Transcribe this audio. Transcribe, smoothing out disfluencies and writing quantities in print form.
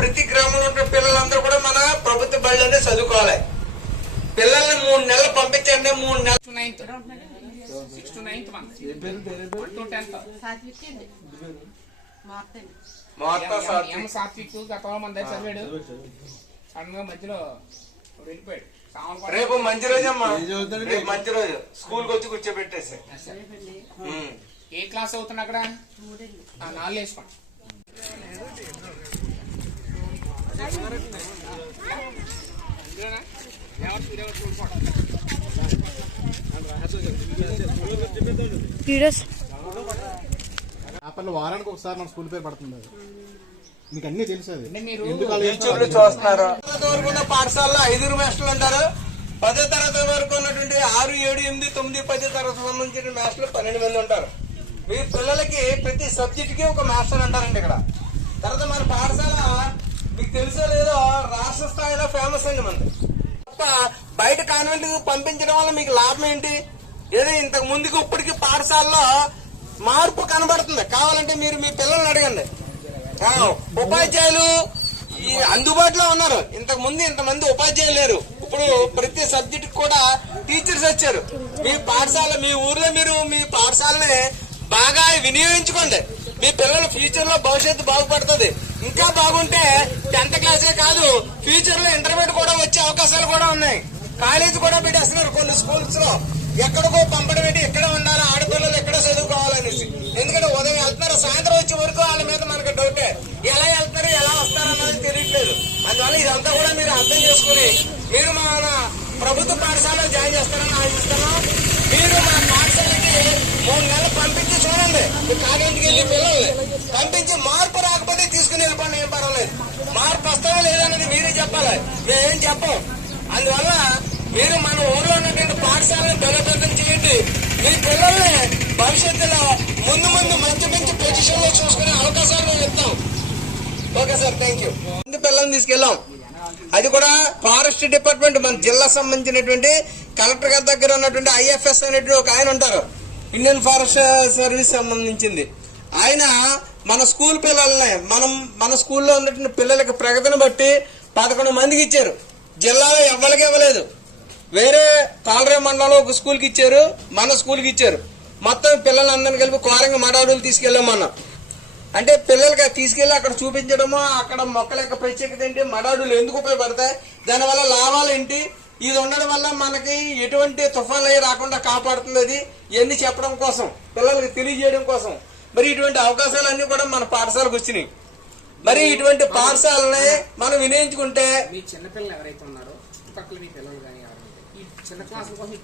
ప్రతి గ్రామంలో ఉన్న పిల్లలందరూ కూడా మన ప్రభుత్వ బడిలోనే చదువుకోవాలి. పిల్లల్ని 3 నెలలు పంపించండి. 3 నెలలు 6 to 9th month 1 to 10th Satvik గతంలో మన దగ్గర చదివాడు. సడన్ గా మధ్యలో వెళ్ళిపోయాడు. రేపు మంచి రోజు అమ్మా, రేపు మంచి రోజు స్కూల్ కి వచ్చి కూర్చోబెట్టేసి. ఏ క్లాస్ అవుతున్నా అక్కడ 4 వేసుకోండి. వారానికి ఒకసారి మన స్కూల్ పేరు పడుతుంది. మీకు అన్ని తెలుసు. చూస్తున్నారు వరకు ఉన్న పాఠశాలలో 5 మాస్టర్లు అంటారు. 10వ తరగతి వరకు ఉన్నటువంటి 6, 7, 8, 9, 10 తరగతి సంబంధించిన మాస్టర్లు 12 మంది ఉంటారు. మీ పిల్లలకి ప్రతి సబ్జెక్ట్ కి ఒక మాస్టర్ అంటారండి ఇక్కడ. తర్వాత మన పాఠశాల మీకు తెలుసో లేదో రాష్ట్ర స్థాయిలో ఫేమస్ అండి మనది. బయట కాన్వెంట్ పంపించడం వల్ల మీకు లాభం ఏంటి? ఏదో ఇంతకు ముందుకు ఇప్పటికి పాఠశాలలో మార్పు కనబడుతుంది. కావాలంటే మీరు మీ పిల్లల్ని అడగండి. ఉపాధ్యాయులు అందుబాటులో ఉన్నారు. ఇంతకు ముందు ఇంతమంది ఉపాధ్యాయులు లేరు. ఇప్పుడు ప్రతి సబ్జెక్ట్ కూడా టీచర్స్ వచ్చారు. మీ పాఠశాల మీ ఊర్లో మీరు మీ పాఠశాలని బాగా వినియోగించుకోండి. మీ పిల్లల ఫ్యూచర్ లో భవిష్యత్తు బాగుపడుతుంది. ఇంకా బాగుంటే 10th క్లాసే కాదు, ఫ్యూచర్ లో ఇంటర్మీడియట్ కూడా వచ్చే అవకాశాలు కూడా ఉన్నాయి. కాలేజీ కూడా పెట్టేస్తున్నారు కొన్ని స్కూల్స్ లో. ఎక్కడికో పంపడం ఏంటి, ఎక్కడ ఉండాలి, ఆడపిల్లలు ఎక్కడ చదువుకోవాలనేసి. ఎందుకంటే ఉదయం వెళ్తున్నారు, సాయంత్రం వచ్చే వరకు వాళ్ళ మీద మనకు డౌటే. ఎలా వెళ్తున్నారు, ఎలా వస్తారు అన్నది తెలియట్లేదు. అందువల్ల ఇదంతా కూడా మీరు అర్థం చేసుకుని మీరు మన ప్రభుత్వ పాఠశాలలో జాయిన్ చేస్తారని ఆశిస్తున్నాం. మీరు మా పాఠశాలకి 3 నెలలు పంపించి చూడండి. మీరు కాలేజీకి వెళ్ళి పిల్లల్ని పంపించి మార్పు రాకపోతే తీసుకుని వెళ్ళిపోండి, ఏం పర్వాలేదు. మార్పు వస్తారో లేదన్నది మీరే చెప్పాలి, మేమేం చెప్పం. అందువల్ల మీరు మన ఊర్లో ఉన్నటువంటి పాఠశాలను బలోపేతం చేయండి. మీ పిల్లల్ని భవిష్యత్తులో ముందు మంచి పొజిషన్ లో చూసుకునే అవకాశాలు మేము ఇస్తాం. Okay sir, thank you. పిల్లల్ని తీసుకెళ్ళాం. అది కూడా ఫారెస్ట్ డిపార్ట్మెంట్ మన జిల్లా సంబంధించినటువంటి కలెక్టర్ గారి దగ్గర ఉన్నటువంటి IFS అనేటువంటి ఒక ఆయన ఉంటారు, ఇండియన్ ఫారెస్ట్ సర్వీస్ సంబంధించింది. ఆయన మన స్కూల్ పిల్లల్ని మన స్కూల్లో ఉన్నటువంటి పిల్లలకి ప్రగతిని బట్టి 11 మందికి ఇచ్చారు. జిల్లాలో ఎవరికి ఇవ్వలేదు. వేరే తాళరే మండలంలో ఒక స్కూల్కి ఇచ్చారు, మన స్కూల్కి ఇచ్చారు. మొత్తం పిల్లలందరినీ కలిపి కోరంగా మడాడులు తీసుకెళ్ళామన్నా. అంటే పిల్లలకి తీసుకెళ్లి అక్కడ చూపించడము, అక్కడ మొక్కల యొక్క ప్రత్యేకత ఏంటి, మడాడులు ఎందుకు ఉపయోగపడతాయి, దానివల్ల లాభాలు ఏంటి, ఇది ఉండడం వల్ల మనకి ఎటువంటి తుఫాన్లు అయ్యి రాకుండా కాపాడుతుంది. అది ఇవన్నీ చెప్పడం కోసం, పిల్లలకి తెలియజేయడం కోసం మరి ఇటువంటి అవకాశాలన్నీ కూడా మన పాఠశాలకు వచ్చినాయి. మరి ఇటువంటి పాఠశాలని మనం వినియోగించుకుంటే మీ చిన్నపిల్లలు ఎవరైతే ఉన్నారో చుట్టుపక్కల మీ పిల్లలు కానీ ఎవరైతే ఈ చిన్న క్లాసుల కోసం